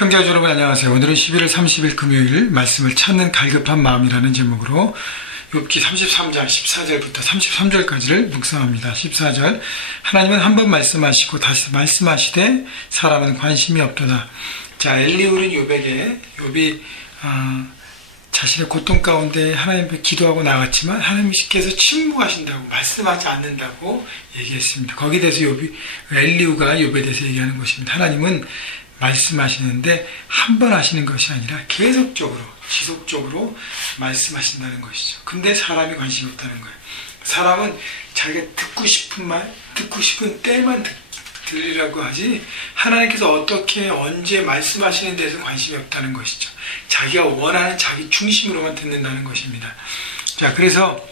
형제자 여러분 안녕하세요. 오늘은 11월 30일 금요일 말씀을 찾는 갈급한 마음이라는 제목으로 욥기 33장 14절부터 33절까지를 묵상합니다. 14절 하나님은 한 번 말씀하시고 다시 말씀하시되 사람은 관심이 없도다. 자, 엘리울은 욥이 자신의 고통 가운데 하나님 앞에 기도하고 나갔지만 하나님께서 침묵하신다고 말씀하지 않는다고 얘기했습니다. 거기에 대해서 엘리우가 욥에 대해서 얘기하는 것입니다. 하나님은 말씀하시는데 한 번 하시는 것이 아니라 계속적으로 지속적으로 말씀하신다는 것이죠. 근데 사람이 관심이 없다는 거예요. 사람은 자기가 듣고 싶은 때만 들으라고 하지 하나님께서 어떻게 언제 말씀하시는 데서 관심이 없다는 것이죠. 자기가 원하는 자기 중심으로만 듣는다는 것입니다. 자, 그래서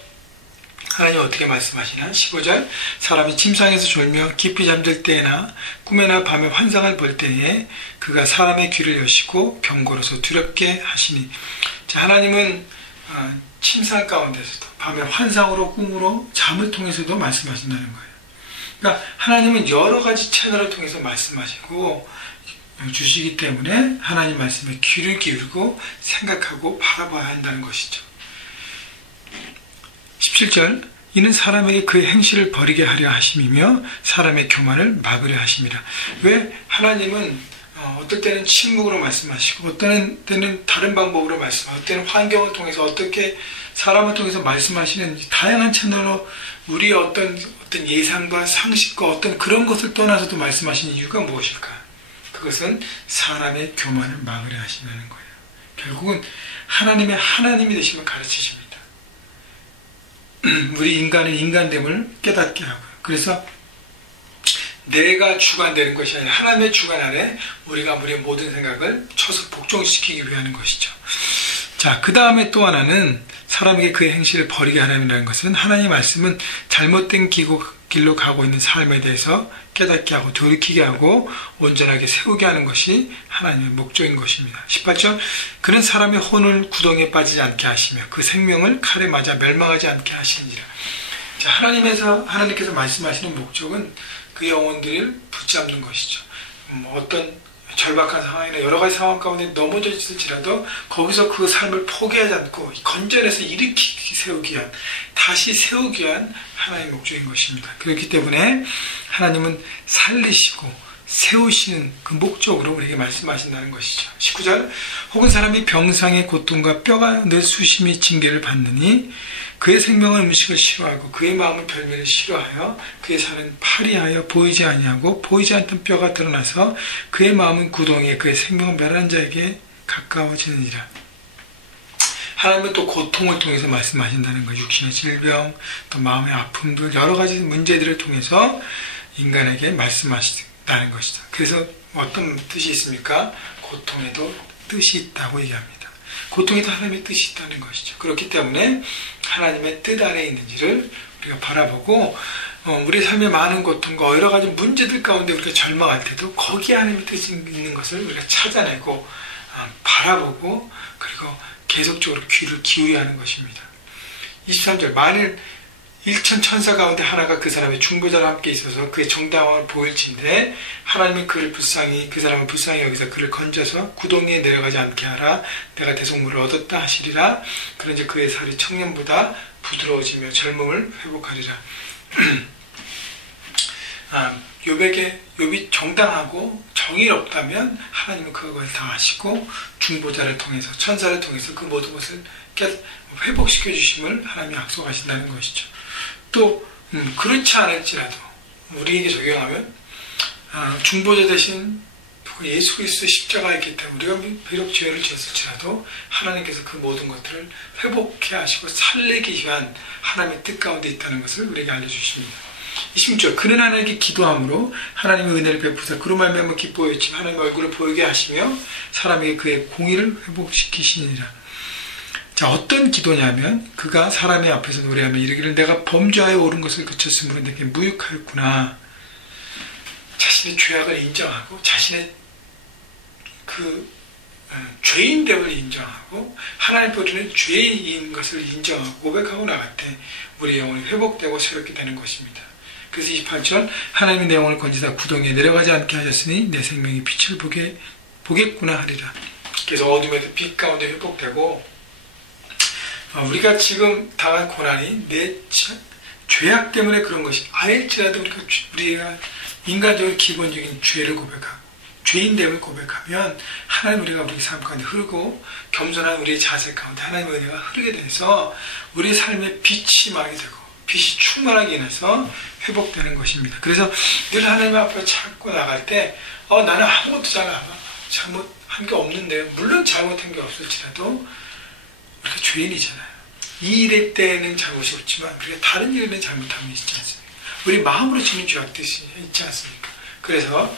하나님 어떻게 말씀하시나? 15절 사람이 침상에서 졸며 깊이 잠들 때나 꿈에나 밤에 환상을 볼 때에 그가 사람의 귀를 여시고 경고로서 두렵게 하시니. 자, 하나님은 침상 가운데서도 밤에 환상으로 꿈으로 잠을 통해서도 말씀하신다는 거예요. 그러니까 하나님은 여러 가지 채널을 통해서 말씀하시고 주시기 때문에 하나님 말씀에 귀를 기울이고 생각하고 바라봐야 한다는 것이죠. 17절 이는 사람에게 그의 행실을 버리게 하려 하심이며 사람의 교만을 막으려 하심이라. 왜 하나님은 어떨 때는 침묵으로 말씀하시고 어떤 때는 다른 방법으로 말씀하시고 어떨 때는 환경을 통해서 어떻게 사람을 통해서 말씀하시는 다양한 채널로 우리의 어떤 예상과 상식과 어떤 그런 것을 떠나서도 말씀하시는 이유가 무엇일까? 그것은 사람의 교만을 막으려 하시는 거예요. 결국은 하나님이 되심을 가르치십니다. 우리 인간은 인간됨을 깨닫게 하고요. 그래서 내가 주관되는 것이 아니라 하나님의 주관 아래 우리가 우리의 모든 생각을 쳐서 복종시키기 위한 것이죠. 자, 그 다음에 또 하나는 사람에게 그의 행실을 버리게 하라는 것은 하나님의 말씀은 잘못된 길로 가고 있는 삶에 대해서 깨닫게 하고 돌이키게 하고 온전하게 세우게 하는 것이 하나님의 목적인 것입니다. 18절 그는 사람의 혼을 구덩이에 빠지지 않게 하시며 그 생명을 칼에 맞아 멸망하지 않게 하시니라. 자, 하나님께서 말씀하시는 목적은 그 영혼들을 붙잡는 것이죠. 어떤 절박한 상황이나 여러 가지 상황 가운데 넘어져 있을지라도 거기서 그 삶을 포기하지 않고 건져내서 세우기 위한 다시 세우기 위한 하나님의 목적인 것입니다. 그렇기 때문에 하나님은 살리시고 세우시는 그 목적으로 우리에게 말씀하신다는 것이죠. 19절 혹은 사람이 병상의 고통과 뼈가 늘 수심이 징계를 받느니 그의 생명은 음식을 싫어하고 그의 마음은 별미를 싫어하여 그의 살은 파리하여 보이지 아니하고 보이지 않던 뼈가 드러나서 그의 마음은 구덩이에 그의 생명은 멸한 자에게 가까워지느니라. 하나님은 또 고통을 통해서 말씀하신다는 것, 육신의 질병, 또 마음의 아픔들 여러 가지 문제들을 통해서 인간에게 말씀하신다는 것이죠. 그래서 어떤 뜻이 있습니까? 고통에도 뜻이 있다고 얘기합니다. 고통에도 하나님의 뜻이 있다는 것이죠. 그렇기 때문에 하나님의 뜻 안에 있는지를 우리가 바라보고 우리 삶의 많은 고통과 여러 가지 문제들 가운데 우리가 절망할 때도 거기에 하나님의 뜻이 있는 것을 우리가 찾아내고 바라보고 그리고 계속적으로 귀를 기울여야 하는 것입니다. 23절 만일 1천 천사 가운데 하나가 그 사람의 중보자와 함께 있어서 그의 정당함을 보일진데 하나님은 그 사람은 불쌍히 여기서 그를 건져서 구덩이에 내려가지 않게 하라. 내가 대속물을 얻었다 하시리라. 그런지 그의 살이 청년보다 부드러워지며 젊음을 회복하리라. 욥이 정당하고 정의롭다면 하나님은 그걸 다 아시고 중보자를 통해서 천사를 통해서 그 모든 것을 회복시켜 주심을 하나님이 약속하신다는 것이죠. 또 그렇지 않을지라도 우리에게 적용하면 중보자 대신 예수 그리스도의 십자가가 있기 때문에 우리가 비록 죄를 지었을지라도 하나님께서 그 모든 것들을 회복해 하시고 살리기 위한 하나님의 뜻 가운데 있다는 것을 우리에게 알려주십니다. 26절 그는 하나님께 기도함으로 하나님의 은혜를 베푸사 그로 말미암아 기뻐했지만 하나님의 얼굴을 보이게 하시며 사람에게 그의 공의를 회복시키시니라. 자, 어떤 기도냐면 그가 사람의 앞에서 노래하며 이르기를 내가 범죄하여 옳은 것을 그쳤으므로 내게 무익하였구나. 자신의 죄악을 인정하고 자신의 그 죄인됨을 인정하고 하나님 보시는 죄인 것을 인정하고 고백하고 나갈 때 우리의 영혼이 회복되고 새롭게 되는 것입니다. 그래서 28절 하나님이 내 영혼을 건지다 구덩이에 내려가지 않게 하셨으니 내 생명이 빛을 보겠구나 하리라. 그래서 어둠에서 빛 가운데 회복되고, 우리가 지금 당한 고난이 내 죄악 때문에 그런 것이 아닐지라도 우리가 인간적인 기본적인 죄를 고백하고 죄인됨을 고백하면 하나님 우리가 우리 삶 가운데 흐르고 겸손한 우리의 자세 가운데 하나님의 은혜가 흐르게 돼서 우리 삶에 빛이 많이 되고 빛이 충만하게 인해서 회복되는 것입니다. 그래서 늘 하나님 앞에 찾고 나갈 때 나는 아무것도 잘못한 게 없는데, 물론 잘못한 게 없을지라도 우리가 죄인이잖아요. 이 일일 때는 잘못이 없지만 우리가 다른 일에는 잘못함이 있지 않습니까? 우리 마음으로 지는 죄악듯이 있지 않습니까? 그래서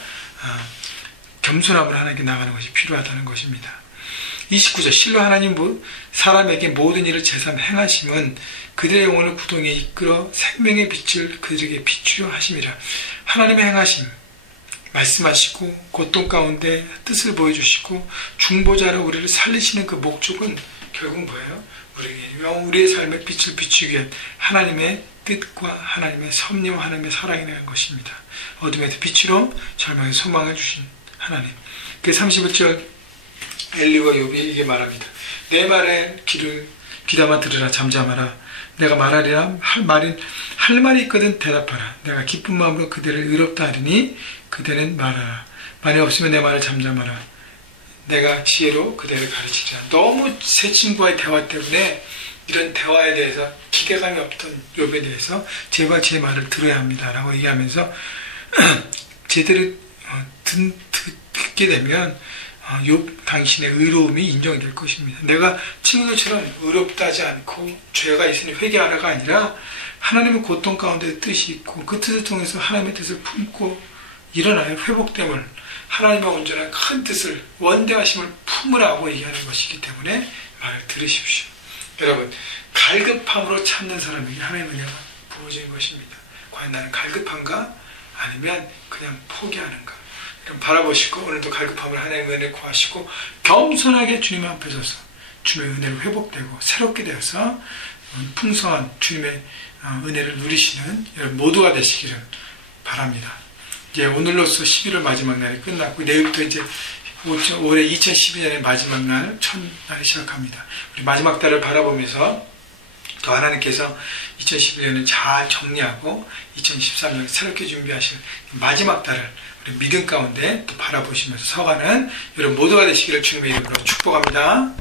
겸손함으로 하나님께 나가는 것이 필요하다는 것입니다. 29절 실로 하나님 사람에게 모든 일을 제삼 행하심은 그들의 영혼을 구동에 이끌어 생명의 빛을 그들에게 비추려 하심이라. 하나님의 행하심, 말씀하시고 고통 가운데 뜻을 보여주시고 중보자로 우리를 살리시는 그 목적은 결국 뭐예요? 우리의 삶의 빛을 비추기 위한 하나님의 뜻과 하나님의 섭리와 하나님의 사랑이라는 것입니다. 어둠에서 빛으로 절망의 소망을 주신 하나님. 그 31절 엘리와 욥이 이게 말합니다. 내 말에 귀담아 들으라. 잠잠하라. 내가 말하리라. 할 말이 있거든 대답하라. 내가 기쁜 마음으로 그대를 의롭다 하리니 그대는 말하라. 만일 없으면 내 말을 잠잠하라. 내가 지혜로 그대를 가르치리라. 너무 새 친구와의 대화 때문에 이런 대화에 대해서 기대감이 없던 욥에 대해서 제발 제 말을 들어야 합니다 라고 얘기하면서 제대로 듣게 되면 욥 당신의 의로움이 인정될 것입니다. 내가 친구들처럼 의롭다 하지 않고 죄가 있으니 회개하라가 아니라 하나님의 고통 가운데 뜻이 있고 그 뜻을 통해서 하나님의 뜻을 품고 일어나야 회복됨을, 하나님의 온전한 큰 뜻을, 원대하심을 품으라고 얘기하는 것이기 때문에 말을 들으십시오. 여러분, 갈급함으로 참는 사람에게 하나님의 은혜가 부어지는 것입니다. 과연 나는 갈급한가? 아니면 그냥 포기하는가? 바라보시고 오늘도 갈급함을 하나님의 은혜를 구하시고 겸손하게 주님 앞에 서서 주님의 은혜로 회복되고 새롭게 되어서 풍성한 주님의 은혜를 누리시는 여러분 모두가 되시기를 바랍니다. 이제 오늘로써 11월 마지막 날이 끝났고 내일부터 이제 올해 2012년의 마지막 날, 첫날이 시작합니다. 우리 마지막 달을 바라보면서 또 하나님께서 2011년을 잘 정리하고 2013년 새롭게 준비하실 마지막 달을 우리 믿음 가운데 또 바라보시면서 서가는 여러분 모두가 되시기를 주님의 이름으로 축복합니다.